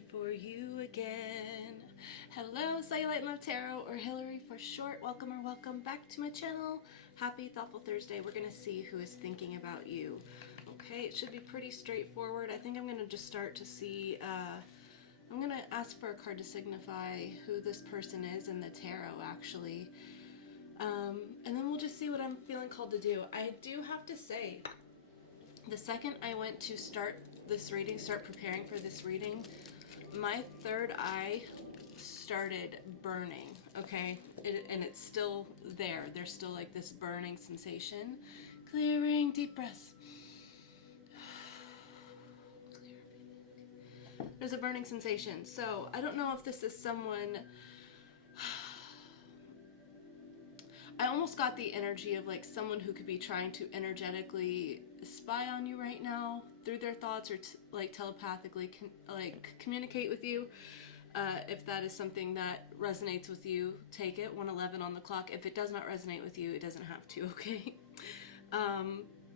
ready for you again. Hello, Cellulite Love Tarot, or Hillary for short. Welcome or welcome back to my channel. Happy Thoughtful Thursday. We're going to see who is thinking about you. Okay, it should be pretty straightforward. I think I'm going to just start to see, I'm going to ask for a card to signify who this person is in the tarot, actually. And then we'll just see what I'm feeling called to do. I do have to say, the second I went to start this reading, start preparing for this reading, my third eye started burning, okay? And it's still there. There's still like this burning sensation. Clearing, deep breaths. There's a burning sensation. So I don't know if this is someone... I almost got the energy of like someone who could be trying to energetically spy on you right now through their thoughts, or like telepathically communicate with you. If that is something that resonates with you, take it. 1:11 on the clock. If it does not resonate with you, it doesn't have to, okay?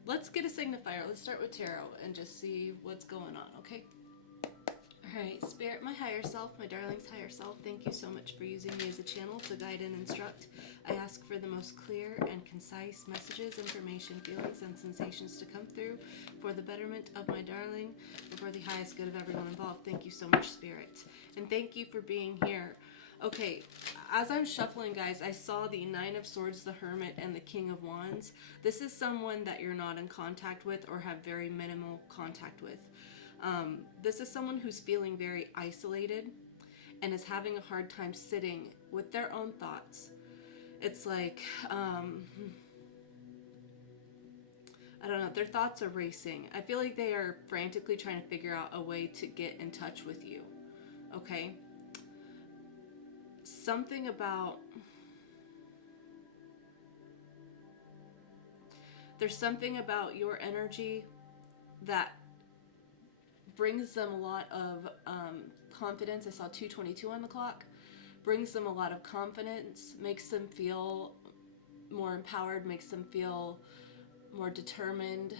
Let's get a signifier. Let's start with tarot and just see what's going on, okay? Alright, Spirit, my higher self, my darling's higher self, thank you so much for using me as a channel to guide and instruct. I ask for the most clear and concise messages, information, feelings, and sensations to come through for the betterment of my darling and for the highest good of everyone involved. Thank you so much, Spirit. And thank you for being here. Okay, as I'm shuffling, guys, I saw the Nine of Swords, the Hermit, and the King of Wands. This is someone that you're not in contact with or have very minimal contact with. This is someone who's feeling very isolated and is having a hard time sitting with their own thoughts. It's like, I don't know, their thoughts are racing. I feel like they are frantically trying to figure out a way to get in touch with you, okay? Something about... There's something about your energy that brings them a lot of confidence. I saw 2:22 on the clock. Brings them a lot of confidence, makes them feel more empowered, makes them feel more determined.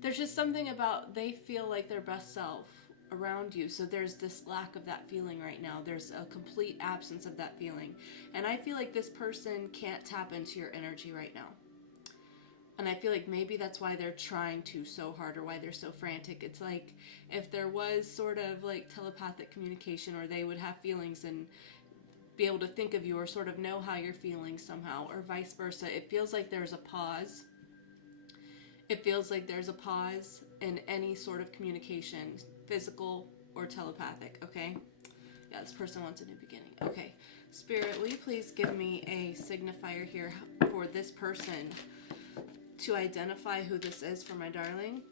There's just something about they feel like their best self around you. So there's this lack of that feeling right now. There's a complete absence of that feeling. And I feel like this person can't tap into your energy right now. And I feel like maybe that's why they're trying to so hard, or why they're so frantic. It's like if there was sort of like telepathic communication, or they would have feelings and be able to think of you or sort of know how you're feeling somehow, or vice versa. It feels like there's a pause. It feels like there's a pause in any sort of communication, physical or telepathic, okay? Yeah, this person wants a new beginning. Okay, Spirit, will you please give me a signifier here for this person to identify who this is for my darling?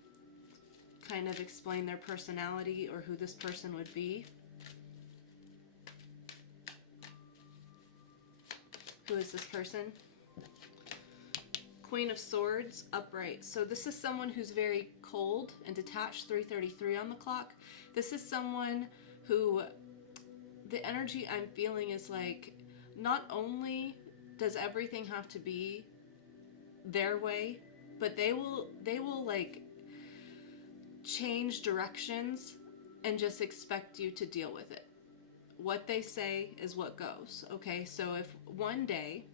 Kind of explain their personality or who this person would be. Who is this person? Queen of Swords, upright. So this is someone who's very cold and detached, 3:33 on the clock. This is someone who, the energy I'm feeling is like, not only does everything have to be their way, but they will like change directions and just expect you to deal with it. What they say is what goes, okay? So if one day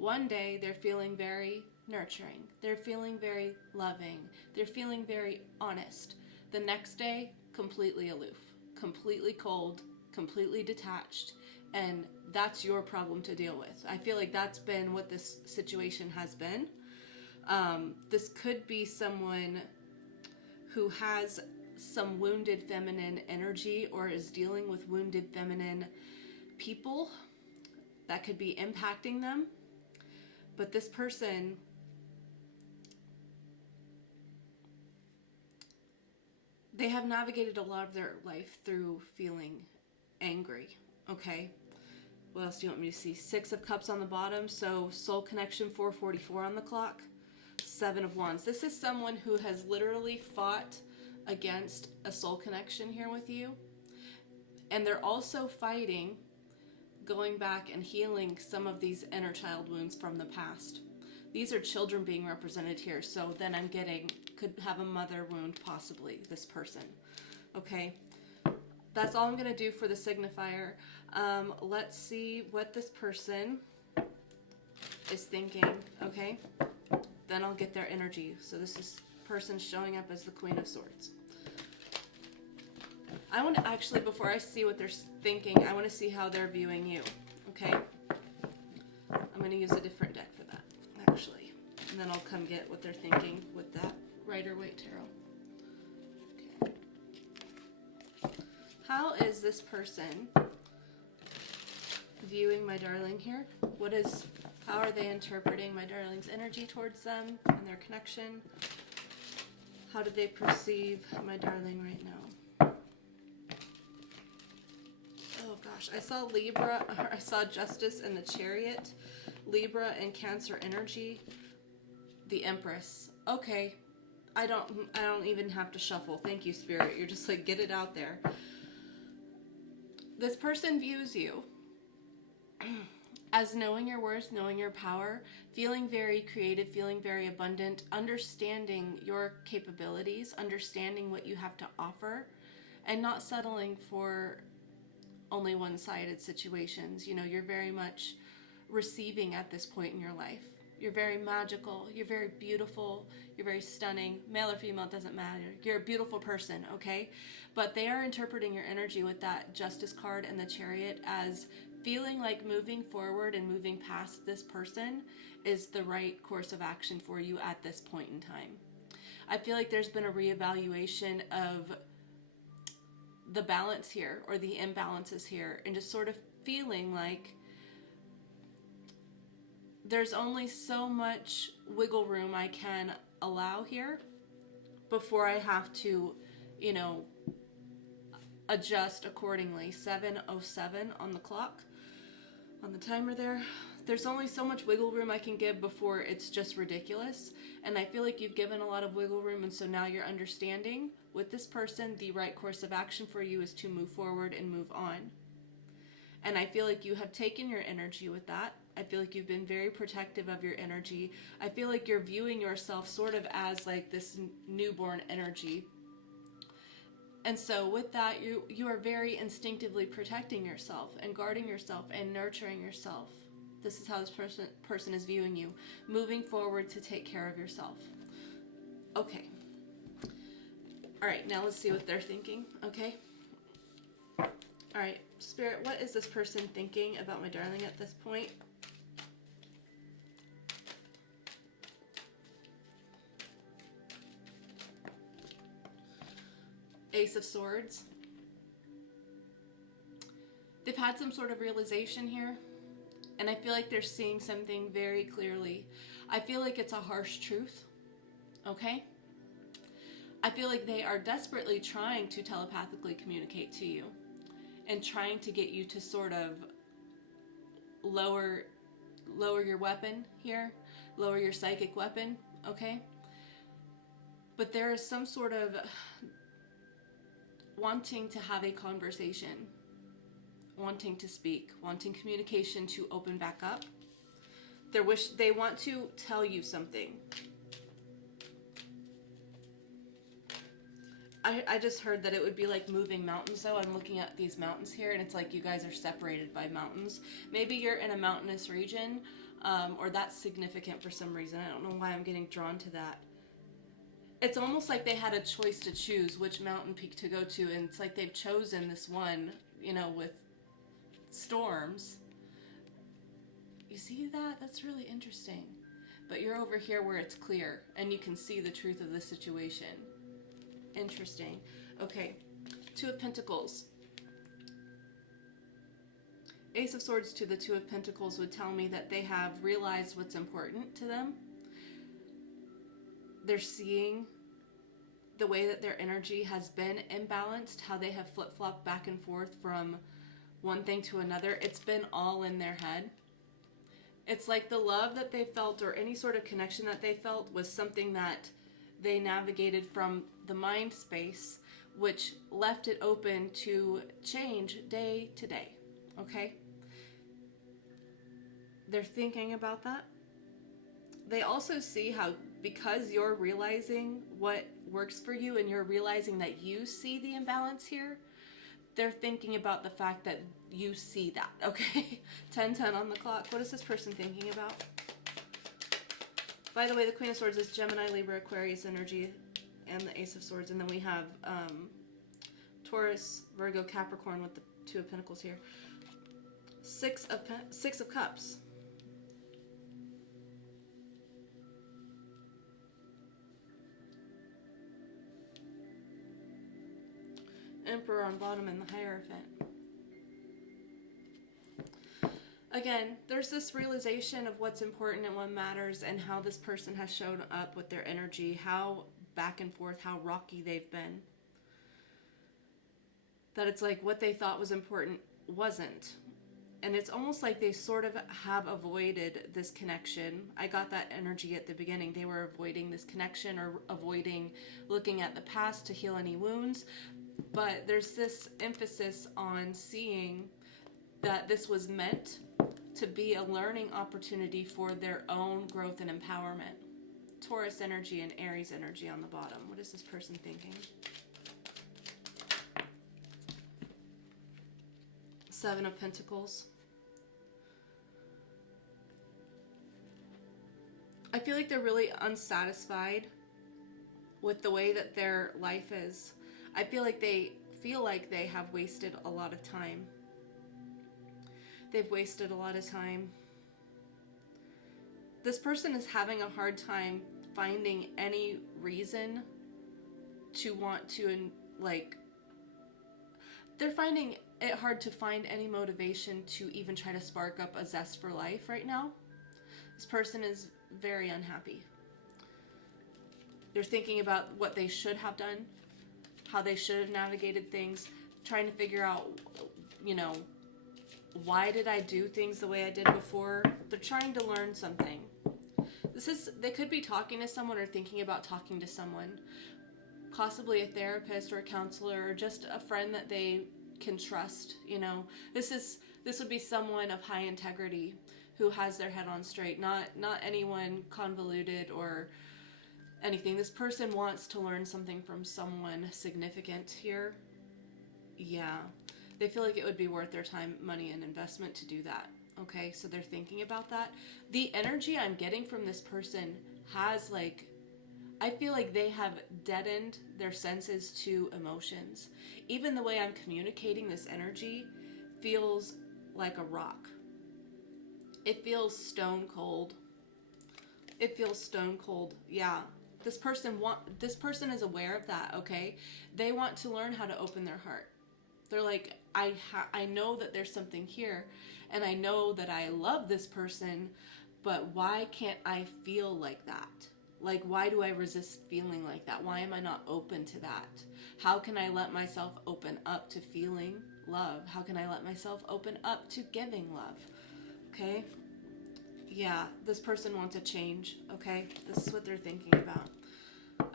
they're feeling very nurturing, they're feeling very loving, they're feeling very honest, the next day completely aloof, completely cold, completely detached, and that's your problem to deal with. I feel like that's been what this situation has been. This could be someone who has some wounded feminine energy, or is dealing with wounded feminine people that could be impacting them. But this person, they have navigated a lot of their life through feeling angry, okay? What else do you want me to see? 6 of Cups on the bottom, so soul connection, 4:44 on the clock. 7 of Wands. This is someone who has literally fought against a soul connection here with you. And they're also fighting, going back and healing some of these inner child wounds from the past. These are children being represented here, so then I'm getting, could have a mother wound possibly, this person. Okay, That's all I'm going to do for the signifier. Let's see what this person is thinking, okay? Then I'll get their energy. So this is person showing up as the Queen of Swords. I want to actually, before I see what they're thinking, I want to see how they're viewing you, okay? I'm going to use a different deck for that, actually. And then I'll come get what they're thinking with that Rider-Waite Tarot. Okay. How is this person viewing my darling here? How are they interpreting my darling's energy towards them and their connection? How do they perceive my darling right now? Oh gosh, I saw Libra, or I saw Justice and the Chariot, Libra and Cancer energy, the Empress. Okay, I don't even have to shuffle. Thank you, Spirit. You're just like, get it out there. This person views you as knowing your worth, knowing your power, feeling very creative, feeling very abundant, understanding your capabilities, understanding what you have to offer, and not settling for only one-sided situations. You know, you're very much receiving at this point in your life. You're very magical, you're very beautiful, you're very stunning. Male or female, doesn't matter. You're a beautiful person, okay? But they are interpreting your energy with that Justice card and the Chariot as feeling like moving forward and moving past this person is the right course of action for you at this point in time. I feel like there's been a reevaluation of the balance here, or the imbalances here, and just sort of feeling like there's only so much wiggle room I can allow here before I have to, you know, adjust accordingly. 7:07 on the clock, on the timer there. There's only so much wiggle room I can give before it's just ridiculous. And I feel like you've given a lot of wiggle room, and so now you're understanding with this person the right course of action for you is to move forward and move on. And I feel like you have taken your energy with that. I feel like you've been very protective of your energy. I feel like you're viewing yourself sort of as like this newborn energy. And so with that, you are very instinctively protecting yourself and guarding yourself and nurturing yourself. This is how this person is viewing you. Moving forward to take care of yourself. Okay. All right, now let's see what they're thinking, okay? All right, Spirit, what is this person thinking about my darling at this point? Ace of Swords. They've had some sort of realization here, and I feel like they're seeing something very clearly. I feel like it's a harsh truth, okay? I feel like they are desperately trying to telepathically communicate to you and trying to get you to sort of lower your weapon here, lower your psychic weapon, okay? But there is some sort of wanting to have a conversation, wanting to speak, wanting communication to open back up. They want to tell you something. I just heard that it would be like moving mountains, though. I'm looking at these mountains here, and it's like you guys are separated by mountains. Maybe you're in a mountainous region, or that's significant for some reason. I don't know why I'm getting drawn to that. It's almost like they had a choice to choose which mountain peak to go to, and it's like they've chosen this one, you know, with storms. You see that? That's really interesting. But you're over here where it's clear, and you can see the truth of the situation. Interesting. Okay, Two of Pentacles. Ace of Swords to the Two of Pentacles would tell me that they have realized what's important to them. They're seeing the way that their energy has been imbalanced, how they have flip-flopped back and forth from one thing to another. It's been all in their head. It's like the love that they felt, or any sort of connection that they felt, was something that they navigated from the mind space, which left it open to change day to day, okay? They're thinking about that. They also see how, because you're realizing what works for you and you're realizing that you see the imbalance here, they're thinking about the fact that you see that, okay? 10:10 on the clock. What is this person thinking about? By the way, the Queen of Swords is Gemini, Libra, Aquarius energy, and the Ace of Swords. And then we have Taurus, Virgo, Capricorn with the Two of Pentacles here. Six of Cups. Emperor on bottom and the Hierophant. Again, there's this realization of what's important and what matters and how this person has shown up with their energy, how back and forth, how rocky they've been. That it's like what they thought was important wasn't. And it's almost like they sort of have avoided this connection. I got that energy at the beginning. They were avoiding this connection or avoiding looking at the past to heal any wounds. But there's this emphasis on seeing that this was meant to be a learning opportunity for their own growth and empowerment. Taurus energy and Aries energy on the bottom. What is this person thinking? Seven of Pentacles. I feel like they're really unsatisfied with the way that their life is. I feel like they have wasted a lot of time. They've wasted a lot of time. This person is having a hard time finding any reason to want to, like, they're finding it hard to find any motivation to even try to spark up a zest for life right now. This person is very unhappy. They're thinking about what they should have done, how they should have navigated things, trying to figure out, you know, why did I do things the way I did before? They're trying to learn something. They could be talking to someone or thinking about talking to someone, possibly a therapist or a counselor or just a friend that they can trust, you know. This would be someone of high integrity who has their head on straight, not anyone convoluted or anything. This person wants to learn something from someone significant here. Yeah. They feel like it would be worth their time, money, and investment to do that. Okay, so they're thinking about that. The energy I'm getting from this person has, like, I feel like they have deadened their senses to emotions. Even the way I'm communicating this energy feels like a rock. It feels stone cold. It feels stone cold. Yeah. This person is aware of that, okay? They want to learn how to open their heart. They're like, I know that there's something here, and I know that I love this person, but why can't I feel like that? Like, why do I resist feeling like that? Why am I not open to that? How can I let myself open up to feeling love? How can I let myself open up to giving love? Okay? Yeah, this person wants a change, okay? This is what they're thinking about.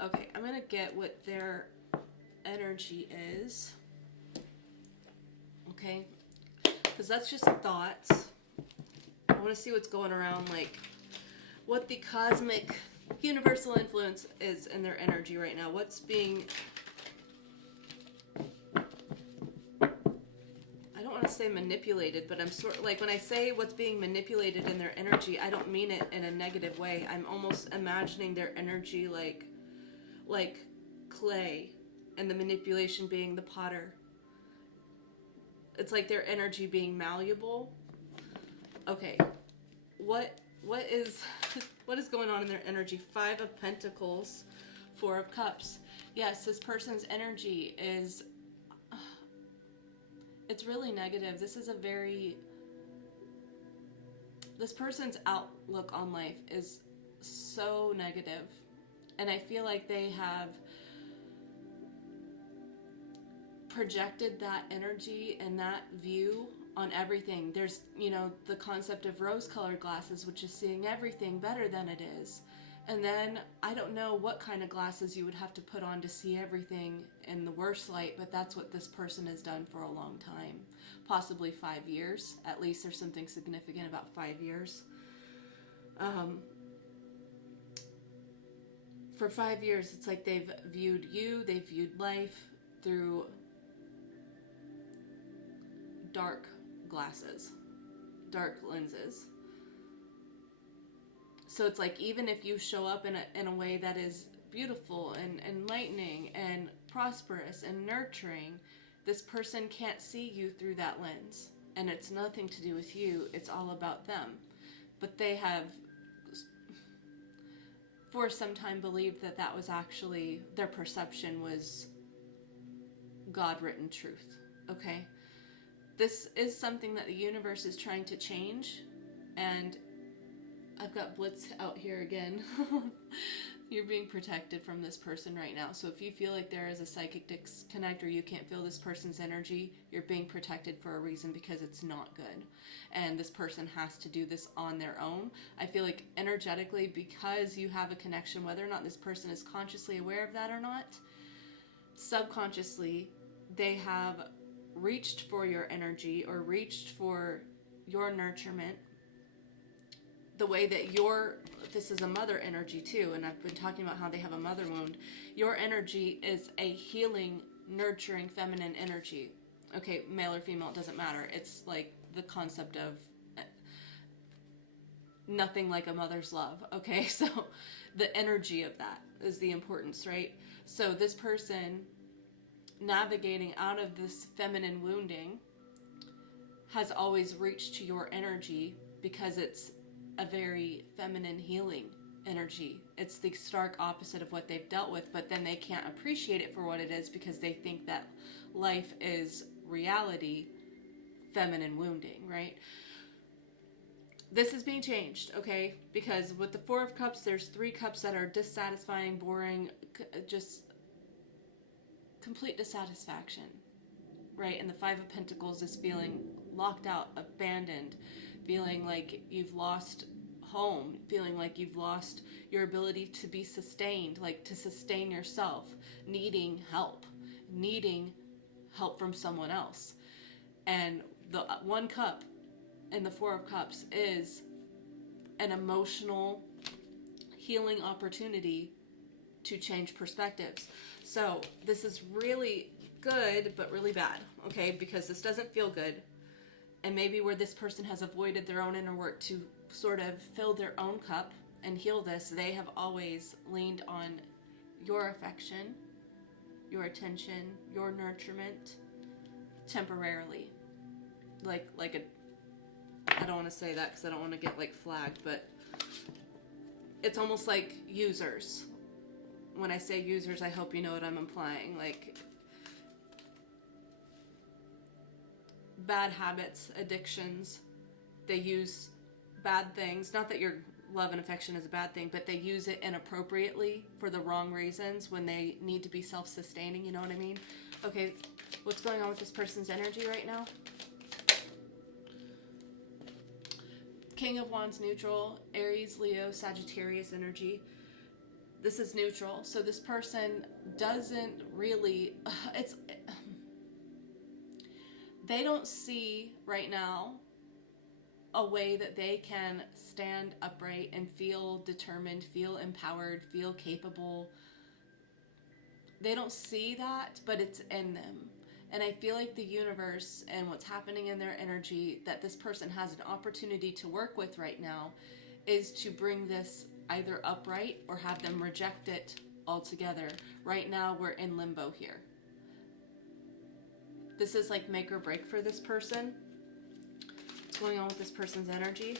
Okay, I'm going to get what their energy is. Okay? Because that's just thoughts. I want to see what's going around, like, what the cosmic universal influence is in their energy right now. What's being... I don't want to say manipulated, but I'm sort of like, when I say what's being manipulated in their energy, I don't mean it in a negative way. I'm almost imagining their energy like clay, and the manipulation being the potter. It's like their energy being malleable. Okay, what is going on in their energy? Five of Pentacles, Four of Cups. Yes, this person's energy is, it's really negative. This person's outlook on life is so negative. And I feel like they have projected that energy and that view on everything. There's, you know, the concept of rose-colored glasses, which is seeing everything better than it is. And then I don't know what kind of glasses you would have to put on to see everything in the worst light, but that's what this person has done for a long time. Possibly 5 years. At least there's something significant about 5 years. For 5 years, it's like they've viewed life through dark glasses, dark lenses. So it's like, even if you show up in a way that is beautiful and enlightening and prosperous and nurturing, this person can't see you through that lens. And it's nothing to do with you. It's all about them. But they have, for some time, believed that that was actually, their perception was God-written truth. Okay? This is something that the universe is trying to change. And I've got Blitz out here again. You're being protected from this person right now. So if you feel like there is a psychic disconnect or you can't feel this person's energy, you're being protected for a reason, because it's not good. And this person has to do this on their own. I feel like energetically, because you have a connection, whether or not this person is consciously aware of that or not, subconsciously, they have reached for your energy or reached for your nurturement. The way that this is a mother energy too, and I've been talking about how they have a mother wound. Your energy is a healing, nurturing, feminine energy. Okay, male or female, it doesn't matter. It's like the concept of nothing like a mother's love. Okay, so the energy of that is the importance, right? So this person navigating out of this feminine wounding has always reached to your energy, because it's a very feminine healing energy. It's the stark opposite of what they've dealt with, but then they can't appreciate it for what it is, because they think that life is reality, feminine wounding, right? This is being changed, okay? Because with the Four of Cups, there's 3 cups that are dissatisfying, boring, just complete dissatisfaction, right? And the Five of Pentacles is feeling locked out, abandoned, feeling like you've lost home, feeling like you've lost your ability to be sustained, like to sustain yourself, needing help from someone else. And the 1 cup in the Four of Cups is an emotional healing opportunity to change perspectives. So this is really good, but really bad, okay? Because this doesn't feel good. And maybe where this person has avoided their own inner work to sort of fill their own cup and heal this, they have always leaned on your affection, your attention, your nurturement, temporarily. I don't want to say that because I don't want to get like flagged, but it's almost like users. When I say users, I hope you know what I'm implying. Like, bad habits, addictions, they use bad things. Not that your love and affection is a bad thing, but they use it inappropriately for the wrong reasons when they need to be self-sustaining, you know what I mean? Okay, what's going on with this person's energy right now? King of Wands neutral, Aries, Leo, Sagittarius energy. This is neutral, so this person doesn't really, they don't see right now a way that they can stand upright and feel determined, feel empowered, feel capable. They don't see that, but it's in them. And I feel like the universe and what's happening in their energy that this person has an opportunity to work with right now is to bring this either upright or have them reject it altogether. Right now, we're in limbo here. This is like make or break for this person. What's going on with this person's energy?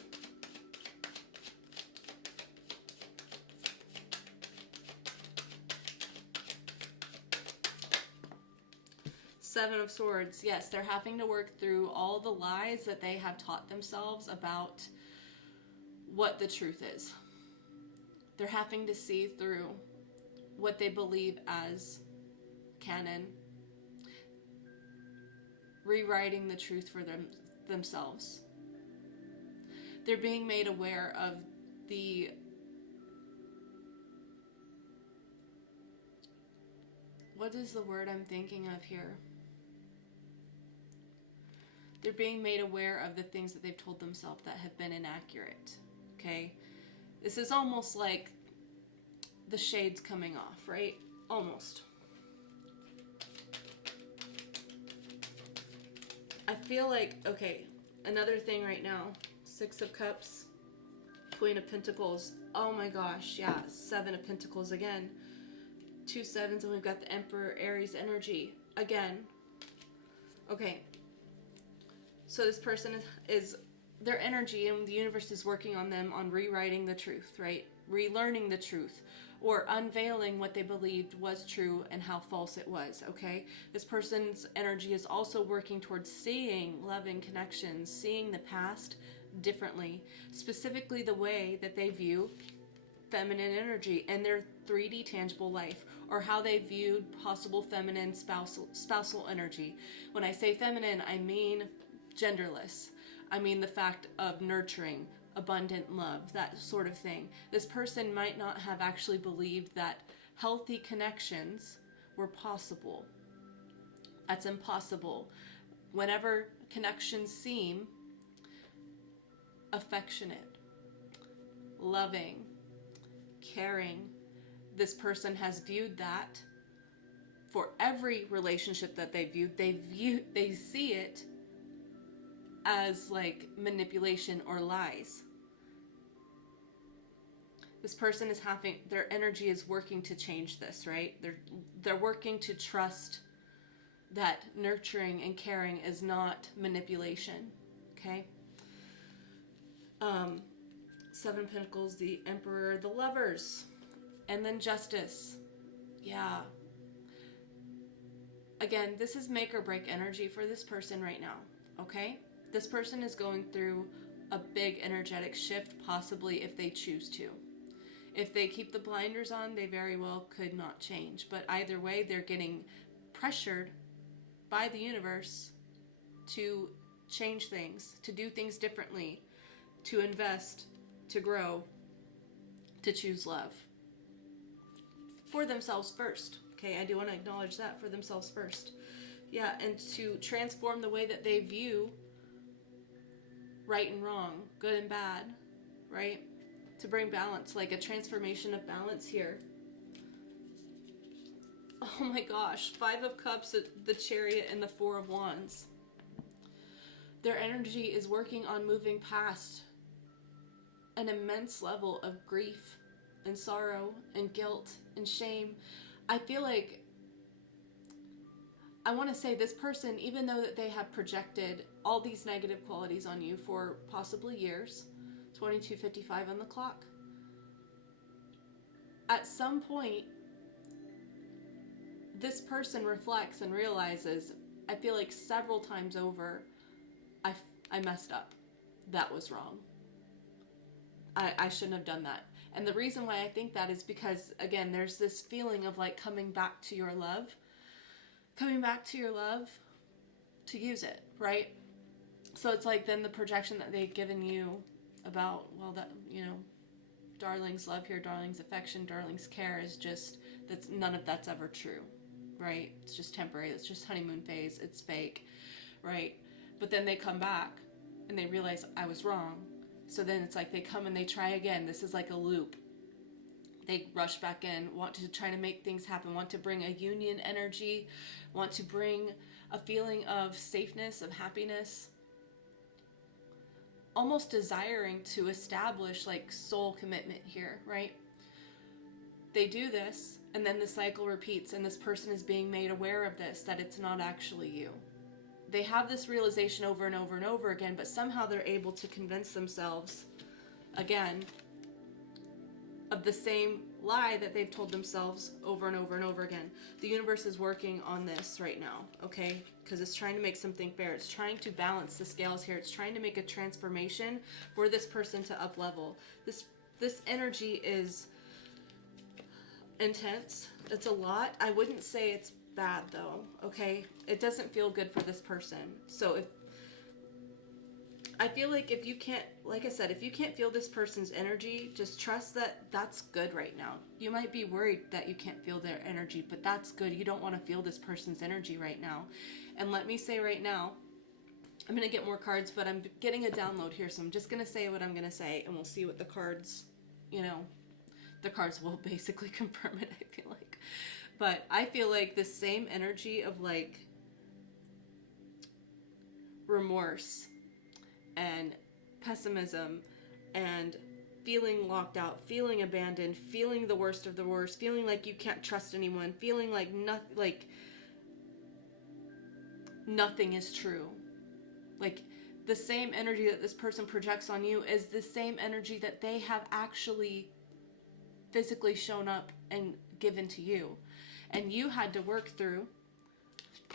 Seven of Swords. Yes, they're having to work through all the lies that they have taught themselves about what the truth is. They're having to see through what they believe as canon, rewriting the truth for themselves. They're being made aware of the what is the word I'm thinking of here? They're being made aware of the things that they've told themselves that have been inaccurate, okay? This is almost like the shades coming off, right? Almost. I feel like, okay, another thing right now, 6 of Cups, Queen of Pentacles. Oh my gosh, yeah, 7 of Pentacles again. 2 sevens, and we've got the Emperor, Aries energy again. Okay, so this person is their energy, and the universe is working on them on rewriting the truth, right? Relearning the truth, or unveiling what they believed was true and how false it was, okay? This person's energy is also working towards seeing loving connections, seeing the past differently, specifically the way that they view feminine energy in their 3D tangible life, or how they viewed possible feminine spousal energy. When I say feminine, I mean genderless. I mean the fact of nurturing, abundant love, that sort of thing. This person might not have actually believed that healthy connections were possible. That's impossible. Whenever connections seem affectionate, loving, caring, this person has viewed that for every relationship that they see it as like manipulation or lies. This person is having, their energy is working to change this, right? They're working to trust that nurturing and caring is not manipulation, okay? 7 Pentacles, the Emperor, the Lovers, and then Justice. Yeah. Again, this is make or break energy for this person right now, okay? This person is going through a big energetic shift, possibly if they choose to. If they keep the blinders on, they very well could not change. But either way, they're getting pressured by the universe to change things, to do things differently, to invest, to grow, to choose love. For themselves first. Okay, I do want to acknowledge that, for themselves first. Yeah, and to transform the way that they view right and wrong, good and bad, right? To bring balance, like a transformation of balance here. Oh my gosh, 5 of Cups, the Chariot, and the 4 of Wands. Their energy is working on moving past an immense level of grief and sorrow and guilt and shame. I feel like, I want to say this person, even though that they have projected all these negative qualities on you for possibly years, 22:55 on the clock, at some point, this person reflects and realizes, I feel like several times over, I messed up. That was wrong. I shouldn't have done that. And the reason why I think that is because, again, there's this feeling of like coming back to your love. Coming back to your love to use it, right? So it's like then the projection that they've given you about, well, that, you know, darling's love here, darling's affection, darling's care is just, none of that's ever true, right? It's just temporary. It's just honeymoon phase. It's fake, right? But then they come back and they realize I was wrong. So then it's like they come and they try again. This is like a loop. They rush back in, want to try to make things happen, want to bring a union energy, want to bring a feeling of safeness, of happiness, almost desiring to establish like soul commitment here, right? They do this, and then the cycle repeats, and this person is being made aware of this, that it's not actually you. They have this realization over and over and over again, but somehow they're able to convince themselves, again, of the same lie that they've told themselves over and over and over again. The universe is working on this right now, okay? Because it's trying to make something fair. It's trying to balance the scales here. It's trying to make a transformation for this person to up level. This energy is intense. It's a lot. I wouldn't say it's bad though, okay? It doesn't feel good for this person. So I feel like if you can't, like I said, if you can't feel this person's energy, just trust that that's good right now. You might be worried that you can't feel their energy, but that's good. You don't want to feel this person's energy right now. And let me say right now, I'm going to get more cards, but I'm getting a download here, so I'm just going to say what I'm going to say, and we'll see what the cards, you know, the cards will basically confirm it, I feel like. But I feel like the same energy of like, remorse and pessimism and feeling locked out, feeling abandoned, feeling the worst of the worst, feeling like you can't trust anyone, feeling like nothing is true. Like the same energy that this person projects on you is the same energy that they have actually physically shown up and given to you. And you had to work through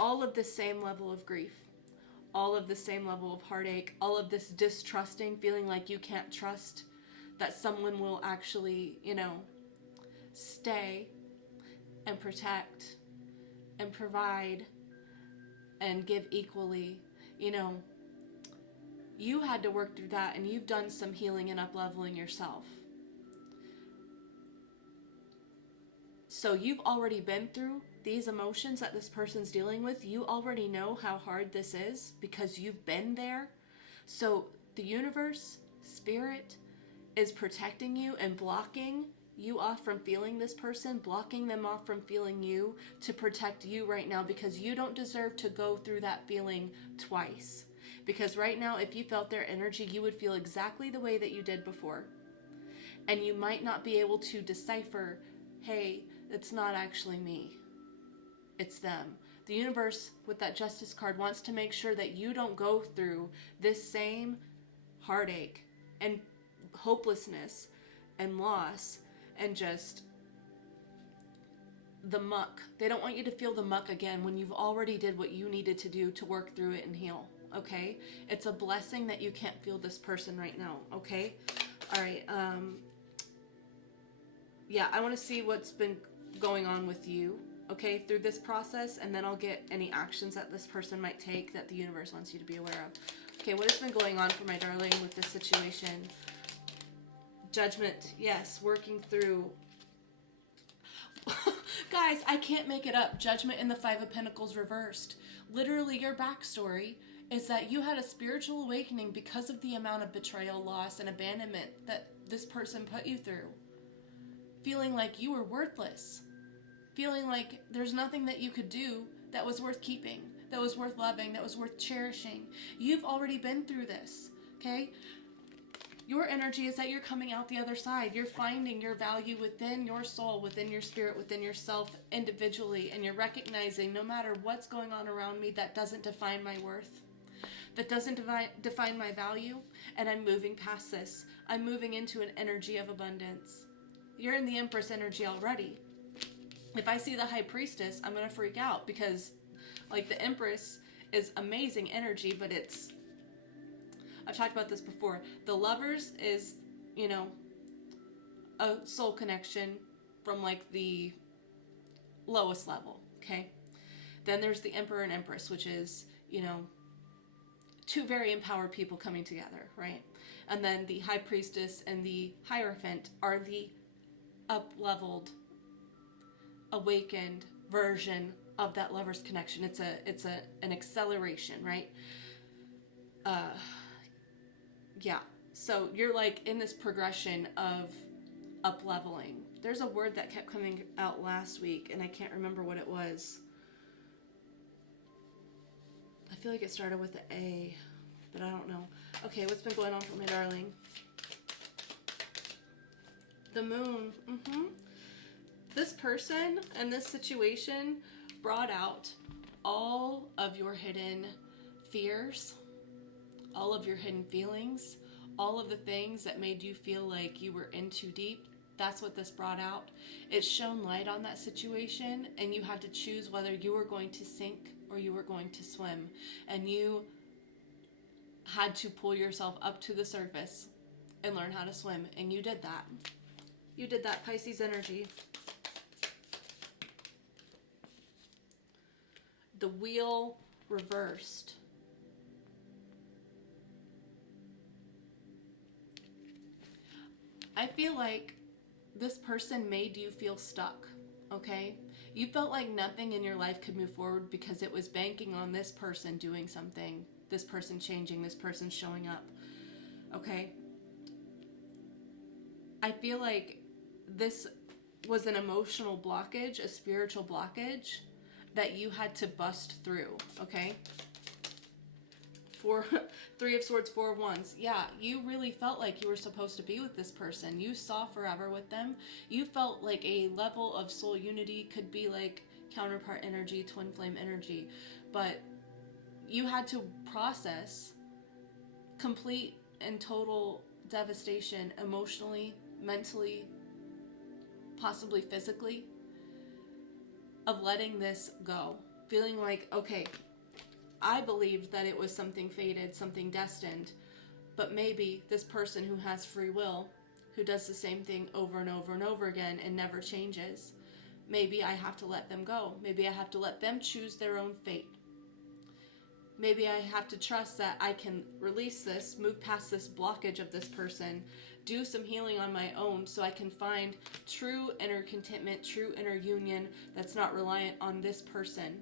all of the same level of grief, all of the same level of heartache, all of this distrusting, feeling like you can't trust that someone will actually, stay and protect and provide and give equally. You had to work through that, and you've done some healing and up-leveling yourself. So you've already been through these emotions that this person's dealing with. You already know how hard this is because you've been there. So the universe, spirit, is protecting you and blocking you off from feeling this person, blocking them off from feeling you to protect you right now, because you don't deserve to go through that feeling twice. Because right now, if you felt their energy, you would feel exactly the way that you did before. And you might not be able to decipher, hey, it's not actually me, it's them. The universe, with that Justice card, wants to make sure that you don't go through this same heartache and hopelessness and loss and just the muck. They don't want you to feel the muck again when you've already did what you needed to do to work through it and heal. Okay? It's a blessing that you can't feel this person right now. Okay? All right. Yeah, I want to see what's been going on with you, okay, through this process, and then I'll get any actions that this person might take that the universe wants you to be aware of. Okay, what has been going on for my darling with this situation? Judgment, yes, working through. Guys, I can't make it up. Judgment in the Five of Pentacles reversed. Literally, your backstory is that you had a spiritual awakening because of the amount of betrayal, loss, and abandonment that this person put you through. Feeling like you were worthless. Feeling like there's nothing that you could do that was worth keeping, that was worth loving, that was worth cherishing. You've already been through this, okay? Your energy is that you're coming out the other side. You're finding your value within your soul, within your spirit, within yourself individually, and you're recognizing no matter what's going on around me, that doesn't define my worth. That doesn't define my value, and I'm moving past this. I'm moving into an energy of abundance. You're in the Empress energy already. If I see the High Priestess, I'm going to freak out because, like, the Empress is amazing energy, but it's, I've talked about this before. The Lovers is, a soul connection from, like, the lowest level, okay? Then there's the Emperor and Empress, which is, two very empowered people coming together, right? And then the High Priestess and the Hierophant are the up-leveled, awakened version of that Lover's connection. It's an acceleration, right? Yeah. So you're like in this progression of up-leveling. There's a word that kept coming out last week, and I can't remember what it was. I feel like it started with an A, but I don't know. Okay, what's been going on for my darling? The Moon. This person and this situation brought out all of your hidden fears, all of your hidden feelings, all of the things that made you feel like you were in too deep. That's what this brought out. It shone light on that situation, and you had to choose whether you were going to sink or you were going to swim. And you had to pull yourself up to the surface and learn how to swim. And you did that. You did that, Pisces energy. The wheel reversed. I feel like this person made you feel stuck, okay? You felt like nothing in your life could move forward because it was banking on this person doing something, this person changing, this person showing up, okay? I feel like this was an emotional blockage, a spiritual blockage that you had to bust through, okay? Three of Swords, Four of Wands. Yeah, you really felt like you were supposed to be with this person. You saw forever with them. You felt like a level of soul unity, could be like counterpart energy, twin flame energy. But you had to process complete and total devastation emotionally, mentally, possibly physically, of letting this go. Feeling like, okay, I believed that it was something fated, something destined, but maybe this person who has free will, who does the same thing over and over and over again and never changes, maybe I have to let them go. Maybe I have to let them choose their own fate. Maybe I have to trust that I can release this, move past this blockage of this person, do some healing on my own so I can find true inner contentment, true inner union that's not reliant on this person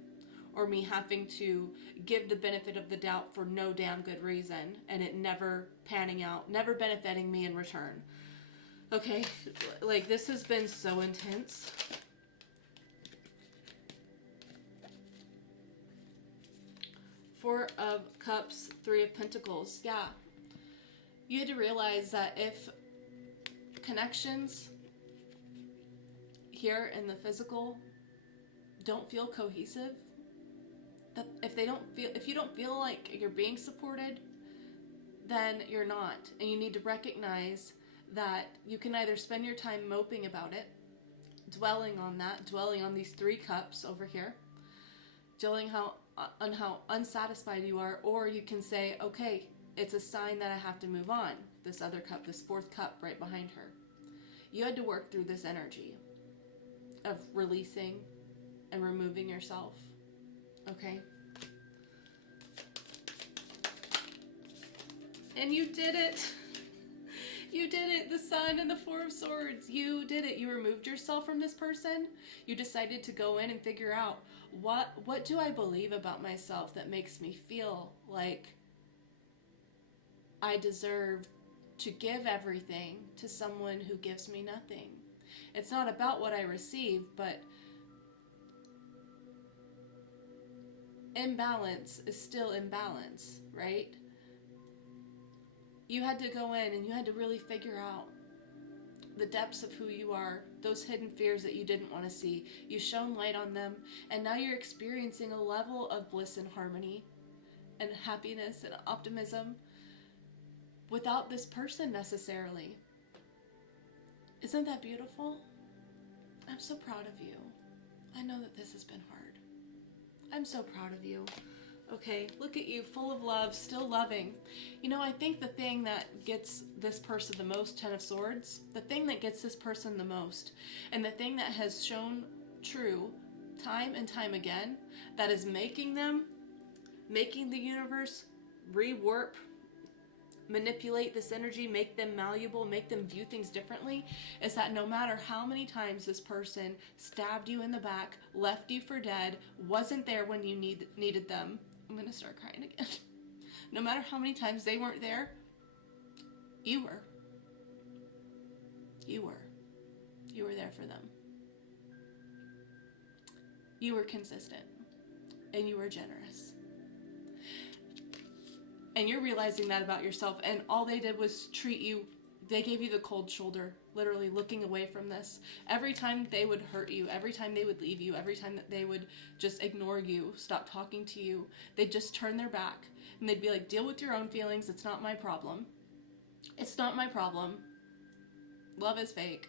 or me having to give the benefit of the doubt for no damn good reason and it never panning out, never benefiting me in return. Okay, like this has been so intense. Four of Cups, Three of Pentacles. Yeah. You had to realize that if connections here in the physical don't feel cohesive, that if you don't feel like you're being supported, then you're not. And you need to recognize that you can either spend your time moping about it, dwelling on that, dwelling on these three cups over here, dwelling on how unsatisfied you are, or you can say, okay, it's a sign that I have to move on. This other cup, this fourth cup right behind her. You had to work through this energy of releasing and removing yourself. Okay? And you did it. You did it. The Sun and the Four of Swords. You did it. You removed yourself from this person. You decided to go in and figure out what do I believe about myself that makes me feel like I deserve to give everything to someone who gives me nothing. It's not about what I receive, but imbalance is still imbalance, right? You had to go in and you had to really figure out the depths of who you are, those hidden fears that you didn't want to see. You shone light on them, and now you're experiencing a level of bliss and harmony and happiness and optimism without this person necessarily. Isn't that beautiful? I'm so proud of you. I know that this has been hard. I'm so proud of you. Okay, look at you, full of love, still loving. You know, I think the thing that gets this person the most, Ten of Swords, the thing that gets this person the most, and the thing that has shown true time and time again, that is making the universe rewarp, manipulate this energy, make them malleable, make them view things differently, is that no matter how many times this person stabbed you in the back, left you for dead, wasn't there when you needed them. I'm gonna start crying again. No matter how many times they weren't there, you were. You were. You were there for them. You were consistent. And you were generous. And you're realizing that about yourself, and all they did was treat you, they gave you the cold shoulder, literally looking away from this. Every time they would hurt you, every time they would leave you, every time that they would just ignore you, stop talking to you, they'd just turn their back, and they'd be like, deal with your own feelings, it's not my problem. It's not my problem. Love is fake.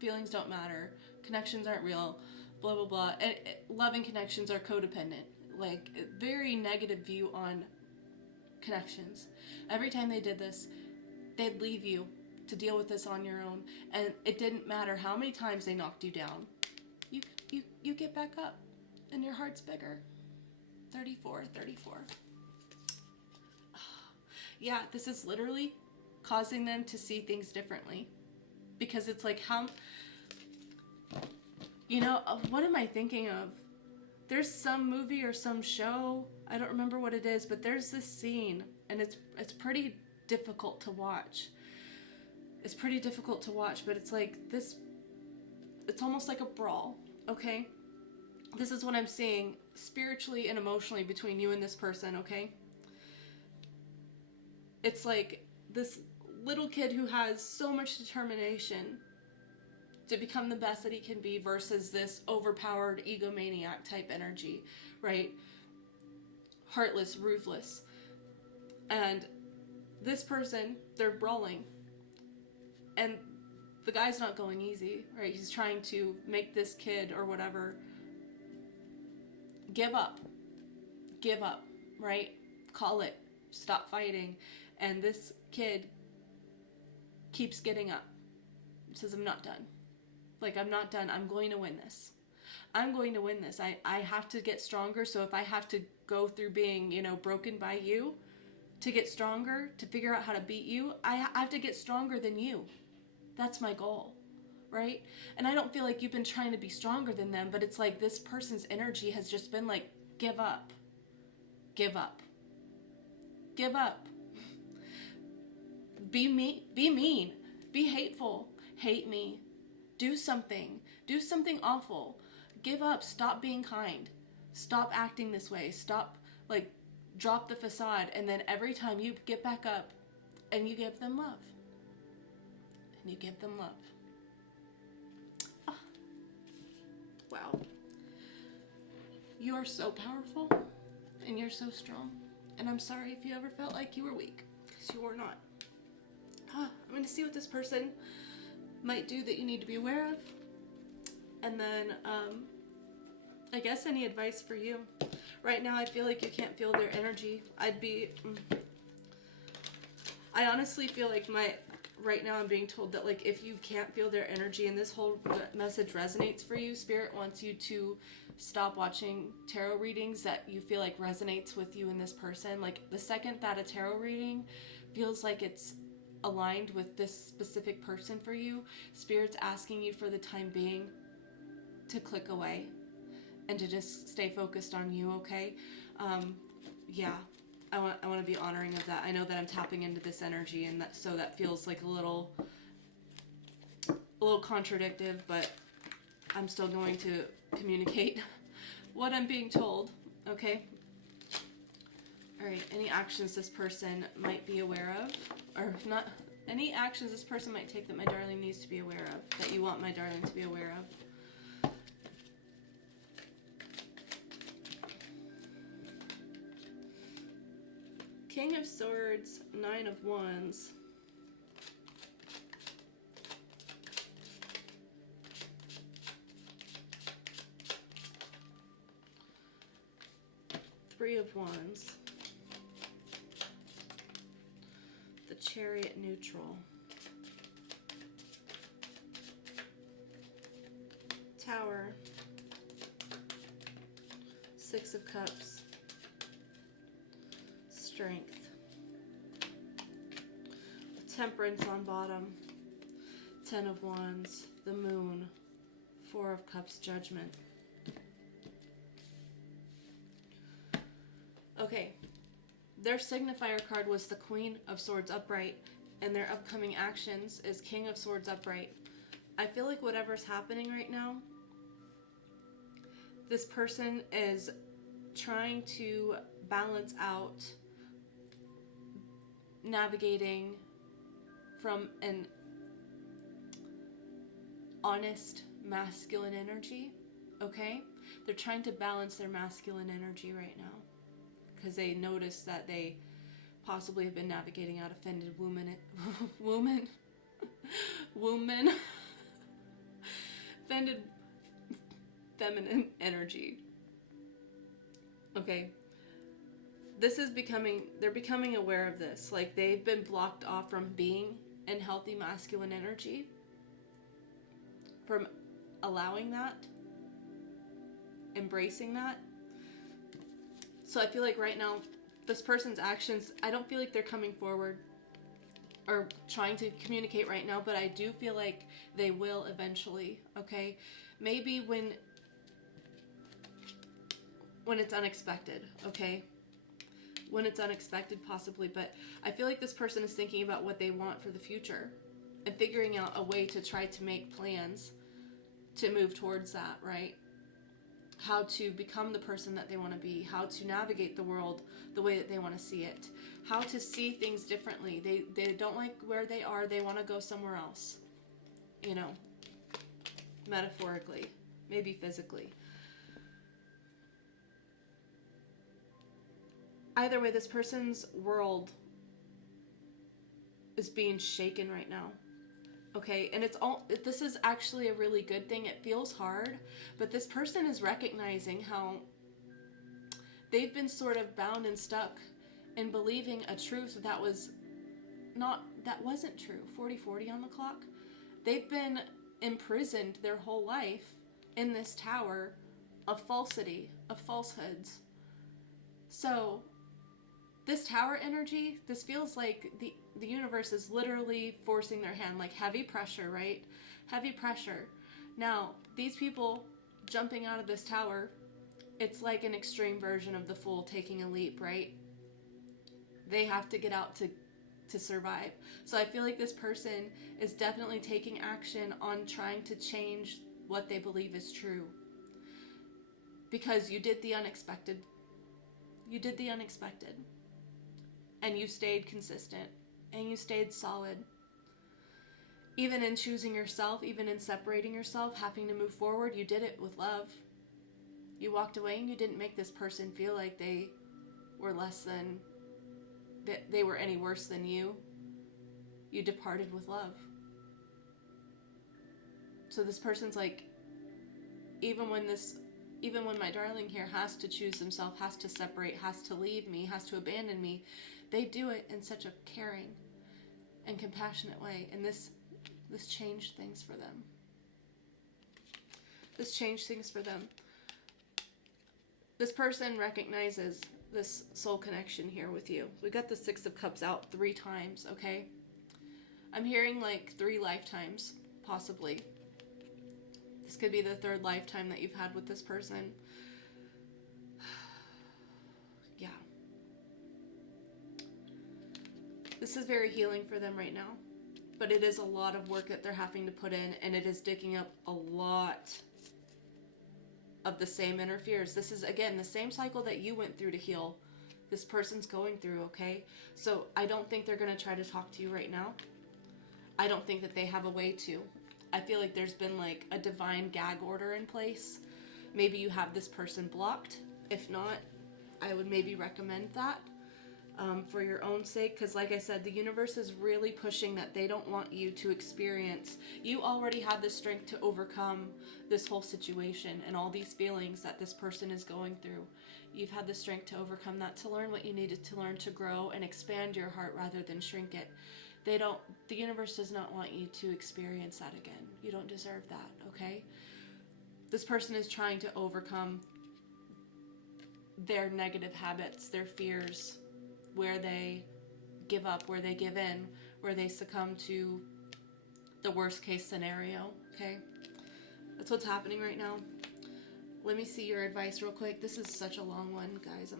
Feelings don't matter. Connections aren't real. Blah, blah, blah. And loving connections are codependent. Like, very negative view on connections. Every time they did this, they'd leave you to deal with this on your own, and it didn't matter how many times they knocked you down. You get back up, and your heart's bigger. 34. Yeah, this is literally causing them to see things differently, because it's like, how, you know, what am I thinking of? There's some movie or some show, I don't remember what it is, but there's this scene, and it's pretty difficult to watch. It's pretty difficult to watch, but it's like this, it's almost like a brawl, okay? This is what I'm seeing spiritually and emotionally between you and this person, okay? It's like this little kid who has so much determination to become the best that he can be versus this overpowered egomaniac type energy, right? Heartless, ruthless. And this person, they're brawling. And the guy's not going easy, right? He's trying to make this kid or whatever give up. Give up, right? Call it. Stop fighting. And this kid keeps getting up. Says, I'm not done. Like, I'm not done. I'm going to win this. I'm going to win this. I have to get stronger. So if I have to go through being, broken by you to get stronger, to figure out how to beat you, I have to get stronger than you. That's my goal, right? And I don't feel like you've been trying to be stronger than them, but it's like this person's energy has just been like, give up. Give up. Give up. Be mean. Be hateful. Hate me. Do something. Do something awful. Give up. Stop being kind. Stop acting this way. Stop, drop the facade. And then every time you get back up and you give them love. And you give them love. Oh. Wow. You are so powerful. And you're so strong. And I'm sorry if you ever felt like you were weak. Because you are not. I'm going to see what this person might do that you need to be aware of. And then, I guess any advice for you. Right now, I feel like you can't feel their energy. I honestly feel like right now I'm being told that, if you can't feel their energy and this whole message resonates for you, Spirit wants you to stop watching tarot readings that you feel like resonates with you and this person. The second that a tarot reading feels like it's aligned with this specific person for you, Spirit's asking you for the time being to click away and to just stay focused on you, okay? Yeah, I want to be honoring of that. I know that I'm tapping into this energy, and that feels like a little contradictive, but I'm still going to communicate what I'm being told, okay? All right, any actions this person might be aware of, or not, any actions this person might take that my darling needs to be aware of, that you want my darling to be aware of. King of Swords, Nine of Wands. Three of Wands. The Chariot neutral. Tower. Six of Cups. Strength. Temperance on bottom. Ten of Wands. The Moon. Four of Cups. Judgment. Okay. Their signifier card was the Queen of Swords upright, and their upcoming actions is King of Swords upright. I feel like whatever's happening right now, this person is trying to balance out navigating from an honest masculine energy, okay? They're trying to balance their masculine energy right now because they notice that they possibly have been navigating out offended woman, offended feminine energy. Okay. They're becoming aware of this. They've been blocked off from being in healthy masculine energy, from allowing that, embracing that. So I feel like right now, this person's actions, I don't feel like they're coming forward or trying to communicate right now, but I do feel like they will eventually, okay? Maybe when it's unexpected, okay? When it's unexpected, possibly, but I feel like this person is thinking about what they want for the future and figuring out a way to try to make plans to move towards that, right? How to become the person that they want to be, how to navigate the world the way that they want to see it. how to see things differently. They don't like where they are. They want to go somewhere else. You know, metaphorically, maybe physically. Either way, this person's world is being shaken right now. Okay, and this is actually a really good thing. It feels hard, but this person is recognizing how they've been sort of bound and stuck in believing a truth that wasn't true. 40/40 on the clock. They've been imprisoned their whole life in this tower of falsity, of falsehoods. So this tower energy, this feels like the universe is literally forcing their hand, like heavy pressure, right? Heavy pressure. Now, these people jumping out of this tower, it's like an extreme version of the fool taking a leap, right? They have to get out to survive. So I feel like this person is definitely taking action on trying to change what they believe is true. Because you did the unexpected. You did the unexpected. And you stayed consistent. And you stayed solid. Even in choosing yourself, even in separating yourself, having to move forward, you did it with love. You walked away and you didn't make this person feel like they were less than, that they were any worse than you. You departed with love. So this person's like, even when my darling here has to choose himself, has to separate, has to leave me, has to abandon me, they do it in such a caring and compassionate way. And this changed things for them. This changed things for them. This person recognizes this soul connection here with you. We got the 6 of Cups out 3 times, okay? I'm hearing like 3 lifetimes, possibly. This could be the 3rd lifetime that you've had with this person. Yeah. This is very healing for them right now. But it is a lot of work that they're having to put in, and it is digging up a lot of the same inner fears. This is, again, the same cycle that you went through to heal. This person's going through, okay? So I don't think they're going to try to talk to you right now. I don't think that they have a way to. I feel like there's been like a divine gag order in place. Maybe you have this person blocked. If not, I would maybe recommend that for your own sake. Because like I said, the universe is really pushing that they don't want you to experience. You already had the strength to overcome this whole situation and all these feelings that this person is going through. You've had the strength to overcome that, to learn what you needed to learn, to grow and expand your heart rather than shrink it. The universe does not want you to experience that again. You don't deserve that, okay? This person is trying to overcome their negative habits, their fears, where they give up, where they give in, where they succumb to the worst case scenario, okay? That's what's happening right now. Let me see your advice real quick. This is such a long one, guys.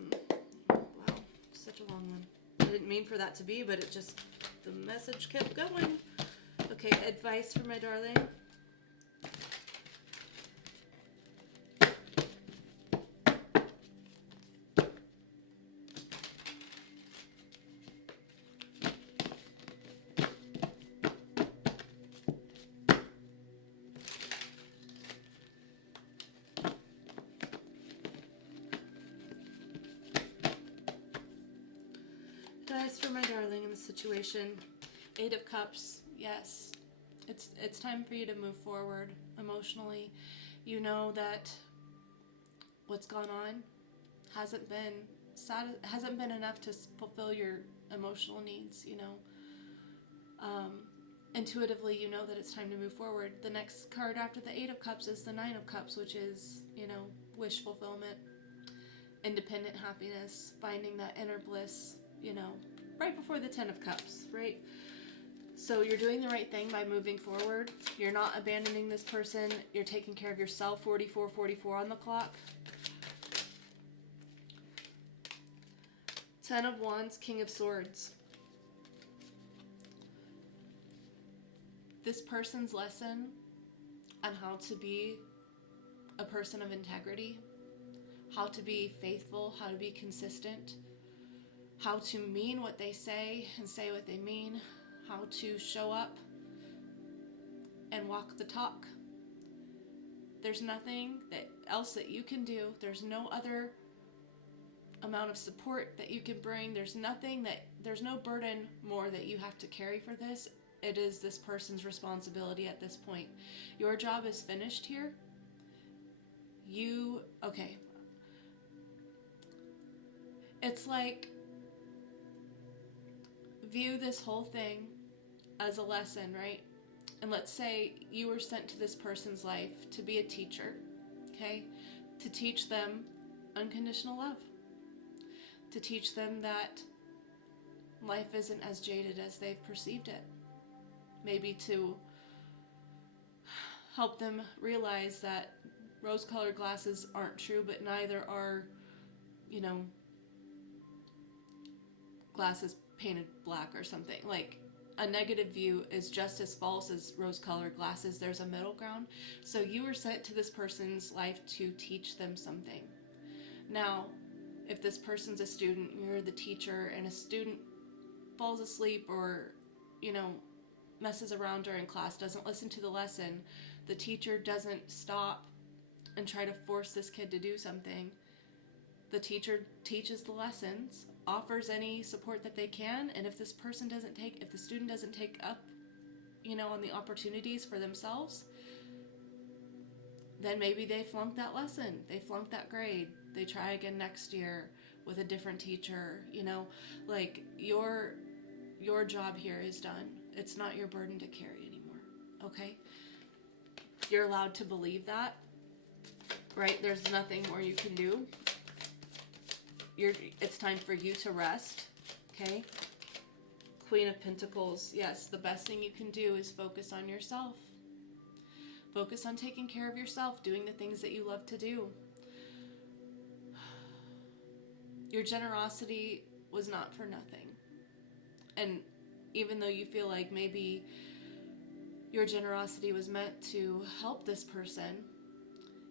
Wow, such a long one. I didn't mean for that to be, but the message kept going. Okay, advice for my darling. Advice for my darling in this situation. 8 of Cups. Yes, it's time for you to move forward emotionally. You know that what's gone on hasn't been enough to fulfill your emotional needs. You know, intuitively, you know that it's time to move forward. The next card after the 8 of Cups is the 9 of Cups, which is, you know, wish fulfillment, independent happiness, finding that inner bliss. You know, right before the 10 of Cups, right? So you're doing the right thing by moving forward. You're not abandoning this person. You're taking care of yourself. 44 on the clock. 10 of Wands, King of Swords. This person's lesson on how to be a person of integrity, how to be faithful, how to be consistent, how to mean what they say and say what they mean, how to show up and walk the talk. There's nothing else that you can do. There's no other amount of support that you can bring. There's no burden more that you have to carry for this. It is this person's responsibility at this point. Your job is finished here. Okay. It's like, view this whole thing as a lesson, right? And let's say you were sent to this person's life to be a teacher, okay? To teach them unconditional love. To teach them that life isn't as jaded as they've perceived it. Maybe to help them realize that rose-colored glasses aren't true, but neither are, glasses painted black or something. Like, a negative view is just as false as rose-colored glasses. There's a middle ground. So you were sent to this person's life to teach them something. Now, if this person's a student, you're the teacher, and a student falls asleep or, messes around during class, doesn't listen to the lesson, the teacher doesn't stop and try to force this kid to do something. The teacher teaches the lessons, offers any support that they can, and if the student doesn't take up, on the opportunities for themselves, then maybe they flunk that lesson, they flunk that grade, they try again next year with a different teacher. Like, your job here is done. It's not your burden to carry anymore, okay? You're allowed to believe that, right? There's nothing more you can do. It's time for you to rest, okay? Queen of Pentacles, yes, the best thing you can do is focus on yourself. Focus on taking care of yourself, doing the things that you love to do. Your generosity was not for nothing. And even though you feel like maybe your generosity was meant to help this person,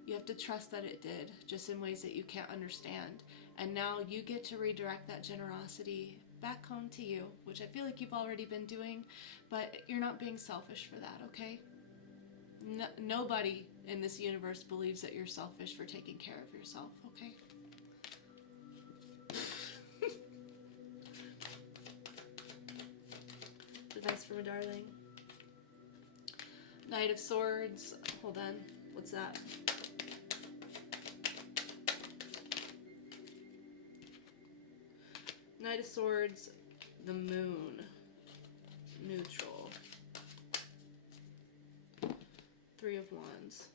you have to trust that it did, just in ways that you can't understand. And now you get to redirect that generosity back home to you, which I feel like you've already been doing, but you're not being selfish for that, okay? Nobody in this universe believes that you're selfish for taking care of yourself, okay? Advice from a darling. Knight of Swords. Hold on. What's that? Knight of Swords, the Moon, neutral. Three of Wands.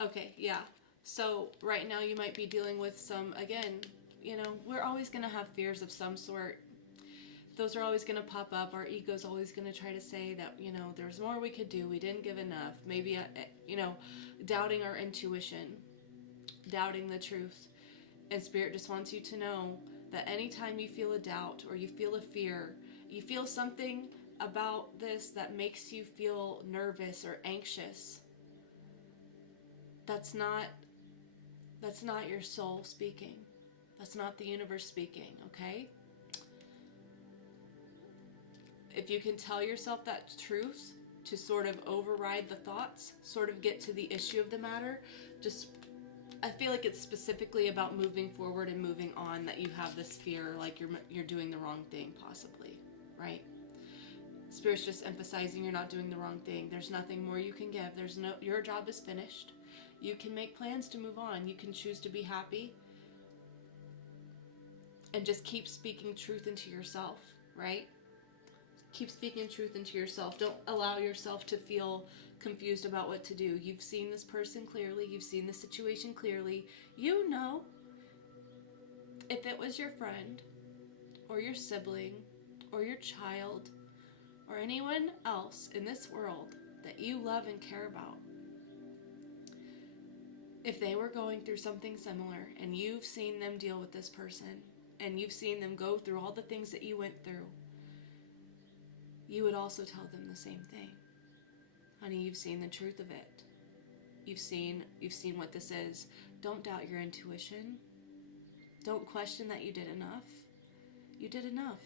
Okay, yeah. So right now you might be dealing with some, again, we're always going to have fears of some sort. Those are always going to pop up. Our ego's always going to try to say that, there's more we could do. We didn't give enough. Maybe, doubting our intuition, doubting the truth. And Spirit just wants you to know that anytime you feel a doubt or you feel a fear, you feel something about this that makes you feel nervous or anxious, that's not your soul speaking. That's not the universe speaking, okay? If you can tell yourself that truth to sort of override the thoughts, sort of get to the issue of the matter, I feel like it's specifically about moving forward and moving on, that you have this fear like you're doing the wrong thing, possibly, right? Spirit's just emphasizing you're not doing the wrong thing. There's nothing more you can give. Your job is finished. You can make plans to move on. You can choose to be happy. And just keep speaking truth into yourself, right? Keep speaking truth into yourself. Don't allow yourself to feel confused about what to do. You've seen this person clearly. You've seen the situation clearly. You know, if it was your friend or your sibling or your child or anyone else in this world that you love and care about, if they were going through something similar and you've seen them deal with this person and you've seen them go through all the things that you went through, you would also tell them the same thing. Honey, you've seen the truth of it. You've seen what this is. Don't doubt your intuition. Don't question that you did enough. You did enough.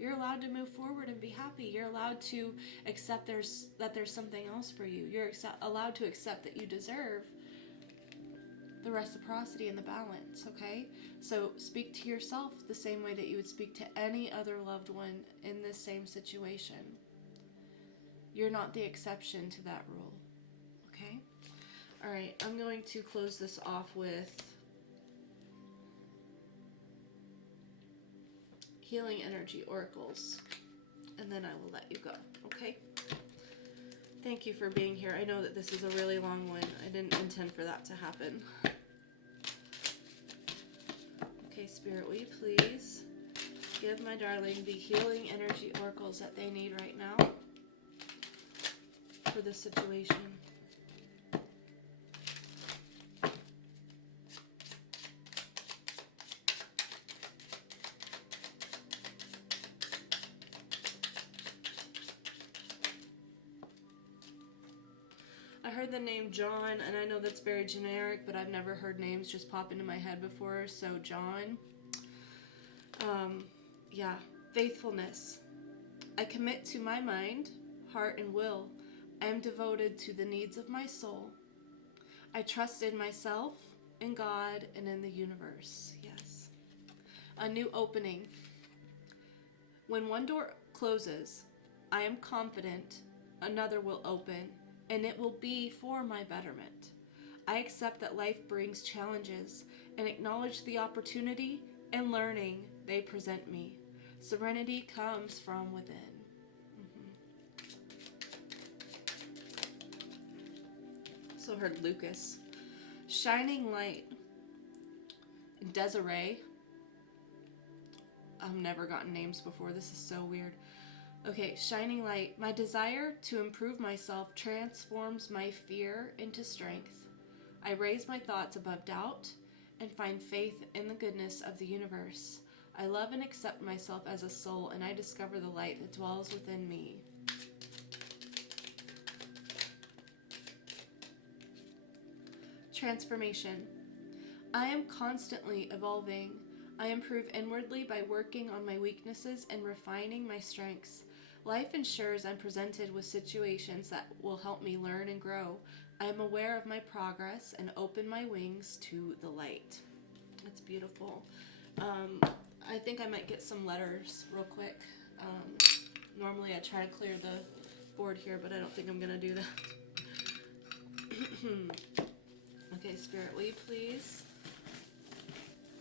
You're allowed to move forward and be happy. You're allowed to accept that there's something else for you. You're allowed to accept that you deserve the reciprocity and the balance, okay? So speak to yourself the same way that you would speak to any other loved one in this same situation. You're not the exception to that rule, okay? All right, I'm going to close this off with healing energy oracles, and then I will let you go, okay? Thank you for being here. I know that this is a really long one. I didn't intend for that to happen. Okay, Spirit, will you please give my darling the healing energy oracles that they need right now for this situation? I heard the name John, and I know that's very generic, but I've never heard names just pop into my head before. So John, yeah, faithfulness. I commit to my mind, heart, and will. I am devoted to the needs of my soul. I trust in myself, in God, and in the universe. Yes. A new opening. When one door closes, I am confident another will open, and it will be for my betterment. I accept that life brings challenges and acknowledge the opportunity and learning they present me. Serenity comes from within. So I heard Lucas. Shining light. Desiree. I've never gotten names before. This is so weird. Okay, shining light. My desire to improve myself transforms my fear into strength. I raise my thoughts above doubt and find faith in the goodness of the universe. I love and accept myself as a soul, and I discover the light that dwells within me. Transformation. I am constantly evolving. I improve inwardly by working on my weaknesses and refining my strengths. Life ensures I'm presented with situations that will help me learn and grow. I am aware of my progress and open my wings to the light. That's beautiful. I think I might get some letters real quick. Normally I try to clear the board here, but I don't think I'm going to do that. Okay, Spirit, will you please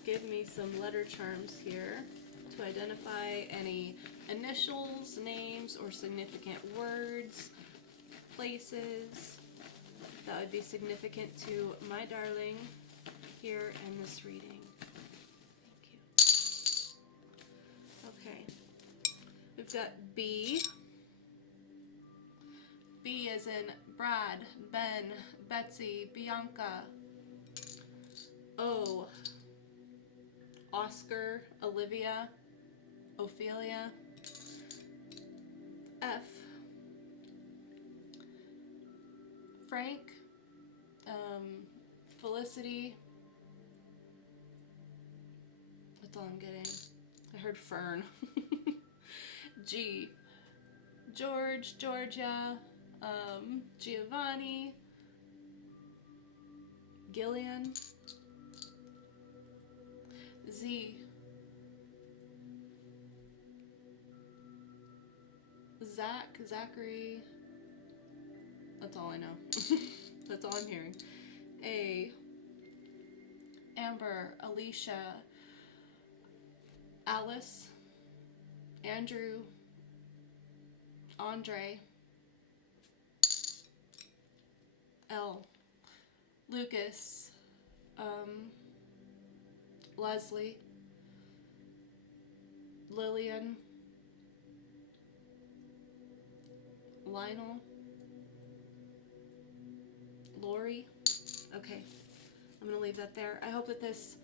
give me some letter charms here to identify any initials, names, or significant words, places that would be significant to my darling here in this reading. Thank you. Okay. We've got B. B as in Brad, Ben, Betsy, Bianca. O. Oscar, Olivia, Ophelia. F. Frank, Felicity. That's all I'm getting. I heard Fern. G. George, Georgia, Giovanni, Gillian. Z. Zach, Zachary. That's all I know. That's all I'm hearing. A. Amber, Alicia, Alice, Andrew, Andre. L. Lucas, Leslie, Lillian, Lionel, Lori. Okay, I'm gonna leave that there. I hope that this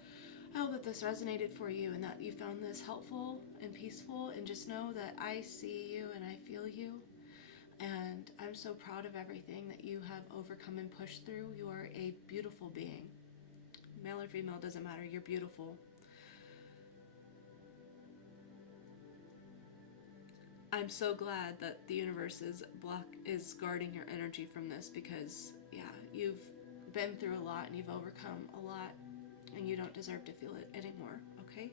resonated for you and that you found this helpful and peaceful, and just know that I see you and I feel you, and I'm so proud of everything that you have overcome and pushed through. You are a beautiful being. Male or female, doesn't matter. You're beautiful. I'm so glad that the universe is guarding your energy from this, because yeah, you've been through a lot and you've overcome a lot, and you don't deserve to feel it anymore. Okay.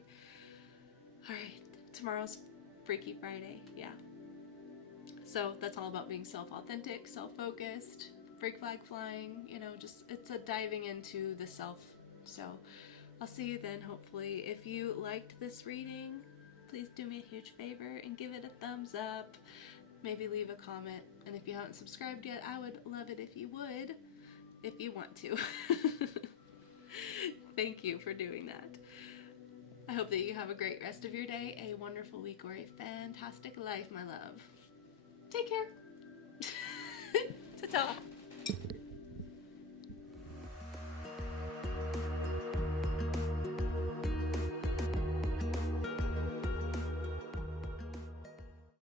All right. Tomorrow's Freaky Friday. Yeah. So that's all about being self-authentic, self-focused, freak flag flying, just it's a diving into the self. So I'll see you then, hopefully. If you liked this reading, please do me a huge favor and give it a thumbs up. Maybe leave a comment. And if you haven't subscribed yet, I would love it if you would, if you want to. Thank you for doing that. I hope that you have a great rest of your day, a wonderful week, or a fantastic life, my love. Take care. Ta-ta.